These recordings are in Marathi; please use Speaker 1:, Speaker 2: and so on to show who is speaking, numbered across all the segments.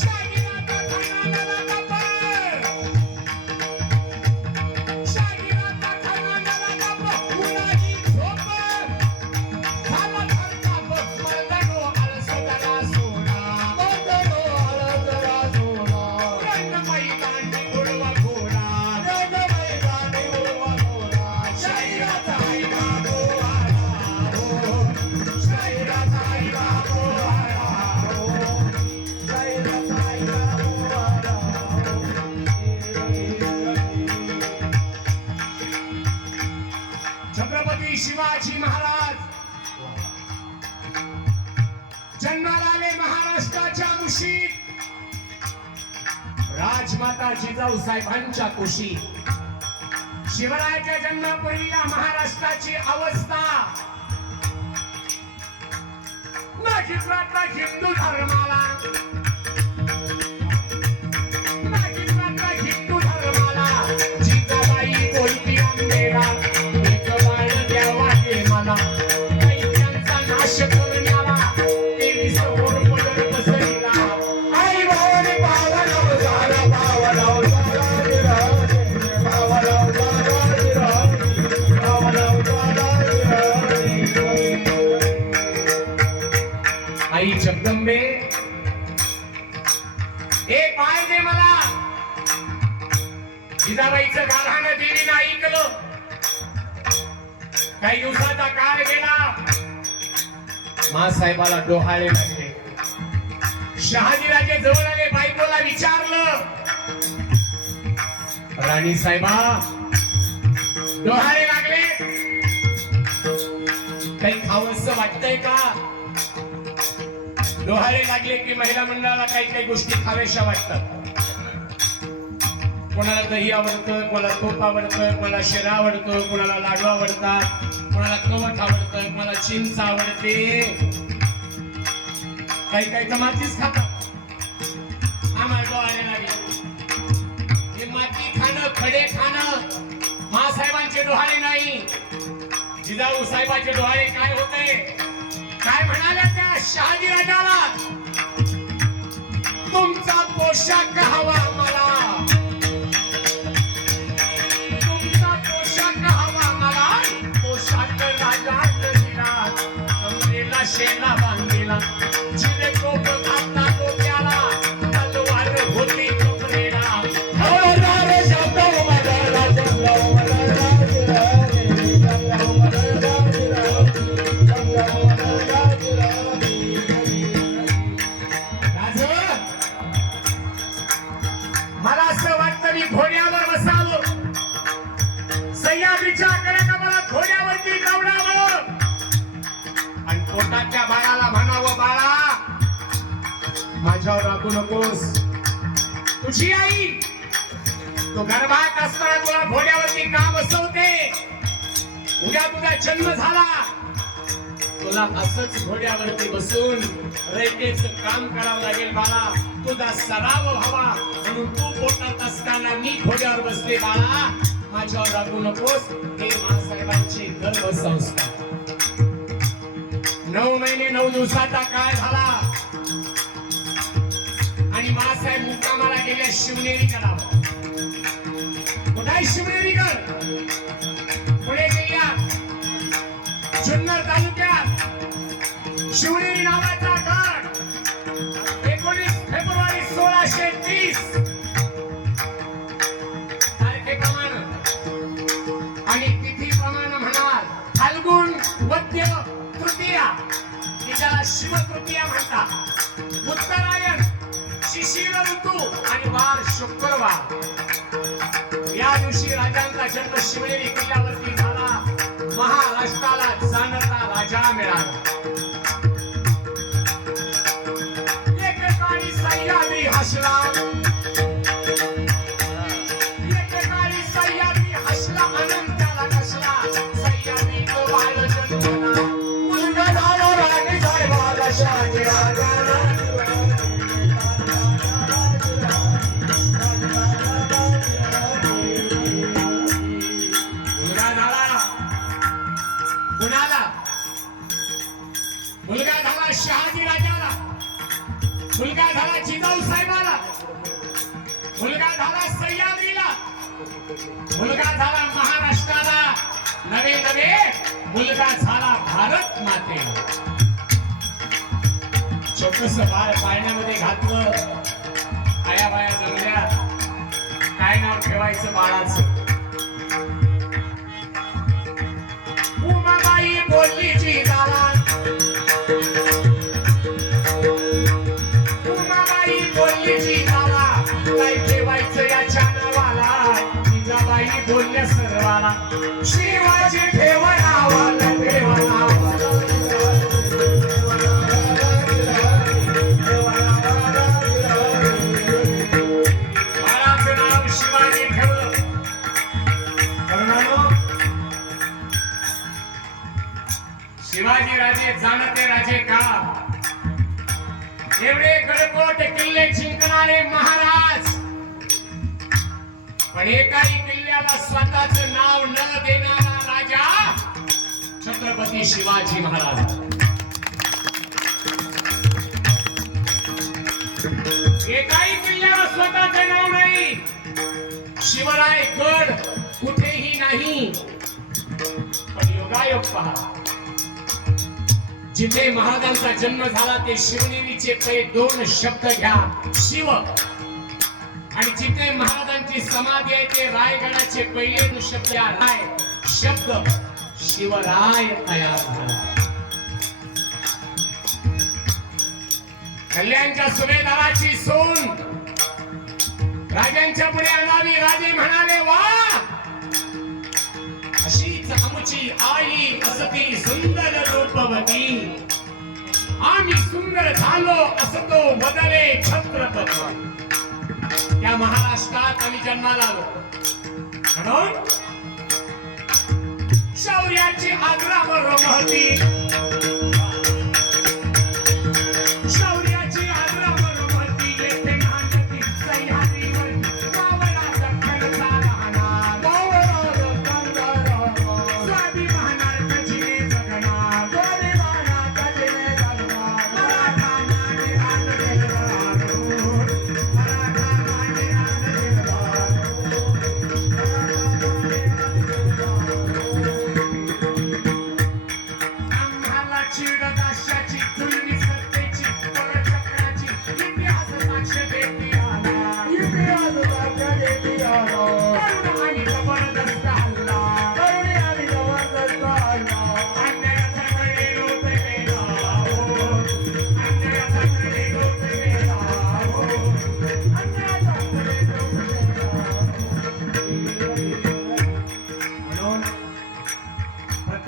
Speaker 1: shine. राजमाता जिजाऊ साहेबांच्या कुशी. शिवरायाच्या जन्मापूर्वी या महाराष्ट्राची अवस्था. नाशिकरातला हिंदू धर्माला जिजाबाईचं गाभानं देवीनं ऐकलं. काही दिवसाचा काळ गेला. मासाहेबाला डोहाळे लागले. शहाजीराजे जवळ आले बायकोला विचारलं राणी साहेबा डोहाळे लागले? काही खावस वाटतंय का? डोहाळे लागले की महिला मंडळाला काही काही गोष्टी खाव्याशा वाटतात. कोणाला दही आवडतं कोणाला तूप आवडतं कोणाला शिरा आवडतो कोणाला लाडू आवडतात कोणाला कवट आवडतं कोणाला चिंच आवडते. काही काही तर मातीच खातात. आम्हाला डोहाळे लागले. हे माती खाणं खडे खाणं मासाहेबांचे डोहाळे नाही. जिजाऊ साहेबांचे डोहाळे काय होते? काय म्हणाल्या त्या शहाजी राजाला? तुमचा पोशाख हवा. सह्याद्रीच्या कडेला मला घोड्यावरती कावडावं आणि पोटाच्या बाळाला म्हणावं बाळा माझ्यावर राखू नकोस. तुझी आई तो गर्भात असताना तुला घोड्यावरती का बसवते? उद्या तुझा जन्म झाला. तुला असंच घोड्यावरती बसून रयतेच काम करावं लागेल बाळा. तुझा सराव व्हावा म्हणून तू पोटात असताना मी घोड्यावर बसले बाळा. माझ्यावर रागू नकोस. हे मासाहेबांचे गर्व संस्था नऊ महिने नऊ दिवसाचा काळ झाला. आणि मासाहेब मुक्कामाला गेल्या शिवनेरी गडावर कुठे शिवनेरीकर पुणे असता उत्तरायण शिशिर ऋतू आणि वार शुक्रवार. या दिवशी राजांचा जन्म शिवनेरी किल्ल्यावरती झाला. महाराष्ट्राला जाणता राजा मिळाला. झाला सह्याद्रीला मुलगा झाला महाराष्ट्राला. नवे नवे मुलगा झाला भारत मातेला. छोटस बाळ पाळण्यामध्ये घातलं. आया बाया जमल्या. काय नाव ठेवायचं बाळाचं? उमाबाई बोलली जाणते राजे का एवढे गडकोट किल्ले जिंकणारे महाराज. पण एकाही किल्ल्याला स्वतःच नाव न देणारा राजा छत्रपती शिवाजी महाराज. एकाही किल्ल्याला स्वतःच नाव नाही. शिवराय गड कुठेही नाही. पण योगायोग पहा. जिथे महाराजांचा जन्म झाला ते शिवनेरीचे पै दोन शब्द घ्या. शिव. आणि जिथे महाराजांची समाधी आहे ते रायगडाचे पहिले दोन शब्द राय. शब्द. शिवराय तयार झाला. कल्याणच्या सुभेदाराची सोन. राजांच्या पुढे आणावी राजे म्हणाले वा! अशीच आमची आई असती सुंदर. छत्रपती. आम्ही सुंदर झालो असतो बदले छत्रपती. या महाराष्ट्रात आम्ही जन्माला आलो. म्हणून शौर्याची आग्रावर महती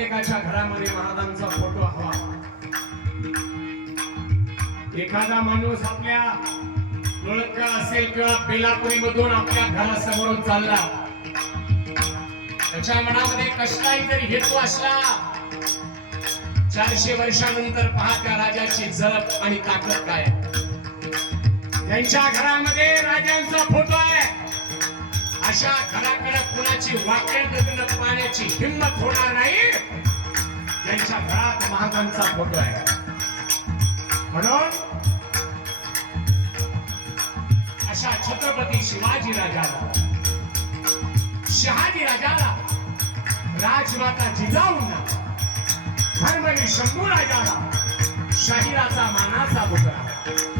Speaker 1: प्रत्येकाच्या घरामध्ये महाराजांचा फोटो हवा. एखादा माणूस आपल्या लोळका असेल किंवा बेलापुरी मधून आपल्या घरासमोरून चालला त्याच्या मनामध्ये कसलाही तरी हेतू असला चारशे वर्षानंतर पहा त्या राजाची जरब आणि ताकद काय? त्यांच्या घरामध्ये राजांचा फोटो आहे. अशा घराकडे कुणाची वाकेल नजरेनं हिंमत होणार नाही. त्यांच्या घरात महागांचा फोटो आहे. म्हणून अशा छत्रपती शिवाजी राजाला शहाजी राजाला राजमाता जिजाऊंना धर्मवीर शंभू राजाला शाहिराचा मानाचा बुकरा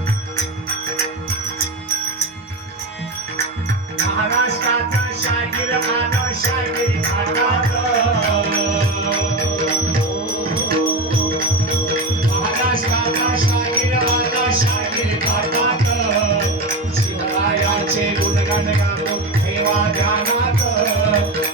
Speaker 1: महाराष्ट्राचं शाहीर मान शाहीर महाराष्ट्राचा शाहीर मान शाहीर भारतात शिवरायाचे गुणगान गातो देवा ध्यानात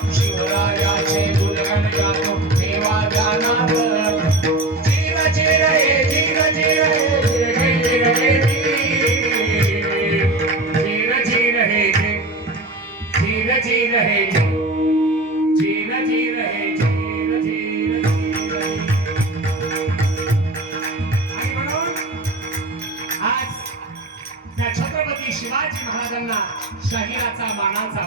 Speaker 1: शरीराचा मानाचा